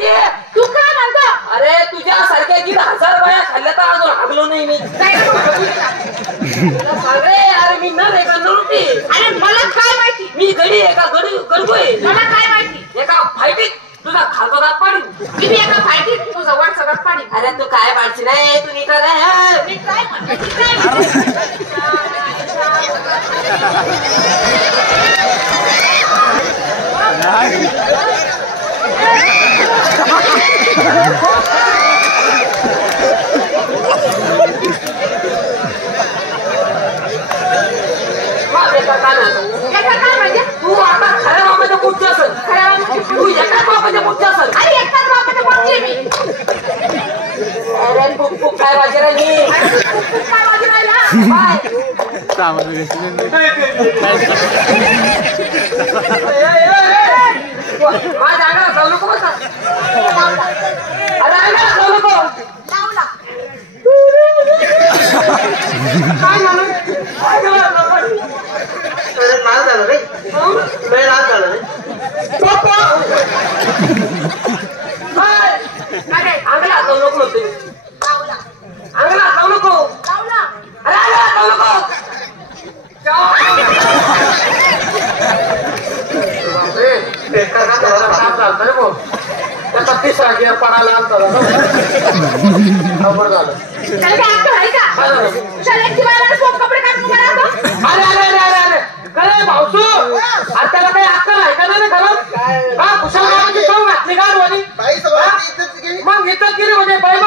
म्हणते? तू काय म्हणतो? अरे तुझ्यासारख्या गीत 1000 बाया खाल्ल्या तर अजून हागलो नाही मी. तुला सांग रे, अरे मी नर आहे का नव्हती? अरे मला काय माहिती? मी गडी आहे का गडू आहे? मला काय माहिती? एका फायटीत तुझा खालचा दात पाडी. मी एका फायटीत तुझं वर सगळं पाणी. अरे तू काय पाडशी नाही, तू नीट रे. मी काय म्हणते? मी काय म्हणते? तू आता खऱ्या बाबाच्या पुढची असेल. तू एकाच बाबाच्या पुढची असेल. अरे एकाच बापाच्या पुढची आहे मी. अरे खूप काय वाजे राहिली. काय वाजू राहिला? माझ्या अंगाला जाऊ नको बसा. अरे अंगाला जाऊ नको. लावला. काय झालं? लाल झालं रे. लय लाल झालं रे. अंगाला जाऊ नको म्हणते. लावला. अंगाला जाऊ नको. लावला. अरे अंगाला जाऊ नको. त्याचा तिसरा गिअर पडायला आलता अवघड झालं. त्याला काय अक्कल आहे का? शाळेत शिवायला सोप कपडे काढून उभा राहतो. अरे अरे अरे अरे अरे काय भाऊसू, अरे त्याला काही अक्कल आहे का नाही खरं? हा कुशल गावाची चव घातली गाडवानी. मग इथं गेली म्हणजे बैल